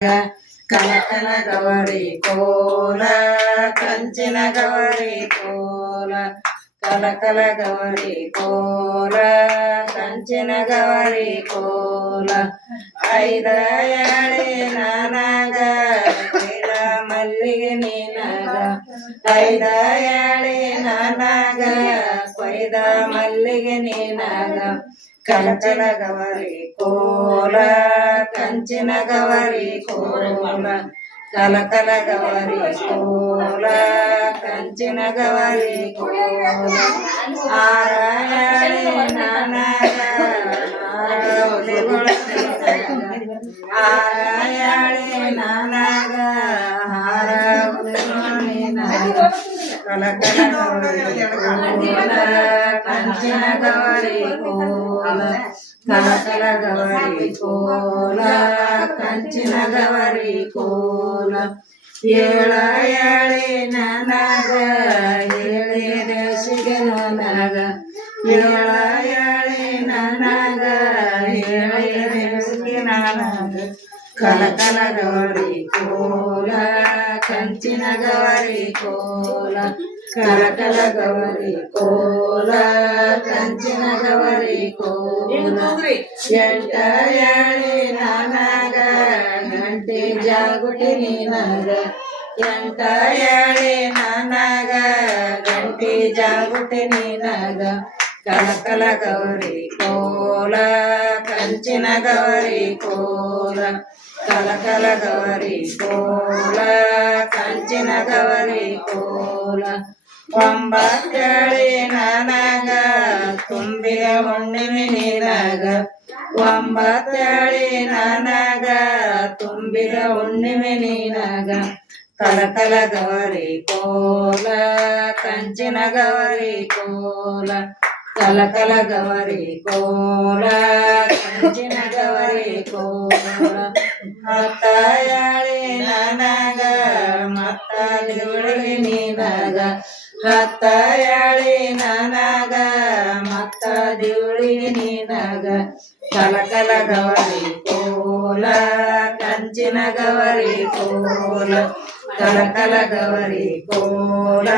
ಕನಕನ ಗೌರಿ ಕೋಲ ಕಂಚಿನ ಗೌರಿ ಕೋಲ ಕನಕನ ಗೌರಿ ಕೋಲ ಕಂಚಿನ ಗೌರಿ ಕೋಲ ಐದ ಎಳೆ ನನಗ ಕೊಯ್ದ ಮಲ್ಲಿಗೆ ನೀನಾಗ, ಕಂಚಿನ ಗವರಿ ಕೋಲ, ಕಂಚಿನ ಗವರಿ ಕೋಲ ಕಲಕಲ ಗವರಿ ಕೋಲ, ಕಂಚಿನ ಗವರಿ ಕೋಲ. ಆರಾಯಣಿ ನನಗ ಆರಾಯಣಿ ನನಗ ಕಲಕಲ ಗವರಿ ಕೋಲ ಕಂಚಿನ ಗವರಿ ಕೋಲ ಕಲಕಲ ಗವರಿ ಕೋಲ ಕಂಚಿನ ಗವರಿ ಕೋಲ ಏಳ ಎಳೆ ನನಗ ಏಳೆ ಸಿಗ ನನಗ ಏಳ ಎಳೆ ನನಗ ಏಳೆ ಸಿಗ ನನಗ ಕಲಕಲ ಗವರಿ ಕೋಲ ಕಂಚಿನ ಗವರಿ ಕೋಲ ಕಲಕಲ ಗವರಿ ಕೋಲ ಕಂಚಿನ ಗವರಿ ಕೋಲ ಎಂಟ ಎಳೆ ನನಗ ಗಂಟೆ ಜಾಗುಟಿ ನಿನಗ ಎಂಟ ಎಳೆ ನನಗ ಗಂಟೆ ಜಾಗುಟಿ ನಿನಗ ಕಲಕಲ ಗೌರಿ ಕೋಲ ಕಂಚಿನ ಗೌರಿ ಕೋಲ ಕಲಕಲ ಗೌರಿ ಕೋಲ ಕಂಚಿನ ಗೌರಿ ಕೋಲ ಒಂಬತ್ತೇಳಿ ನನಗ ತುಂಬಿದ ಹುಣ್ಣಿಮೆ ನಿನಗ ಒಂಬತ್ತೇಳಿ ನನಗ ತುಂಬಿದ ಹುಣ್ಣಿಮೆ ನಿನಗ ಕಲಕಲ ಗೌರಿ ಕೋಲ ಕಂಚಿನ ಗೌರಿ ಕೋಲ ಕಲಕಲ ಗವರಿ ಕೋಲ ಕಂಚಿನ ಗವರಿ ಕೋಲ ಮತ್ತ ಯಾಳಿ ನನಗ, ಮತ್ತ ದಿವಳಿ ನಿನಗ ಹತ್ತ ಯಾಳಿ ನನಗ, ಮತ್ತ ದಿವಳಿ ನಿನಗ ಕಲಕಲ ಗವರಿ ಕೋಲ ಕಂಚಿನ ಗವರಿ ಕೋಲ ಕಲಕಲ ಗವರಿ ಕೋಲ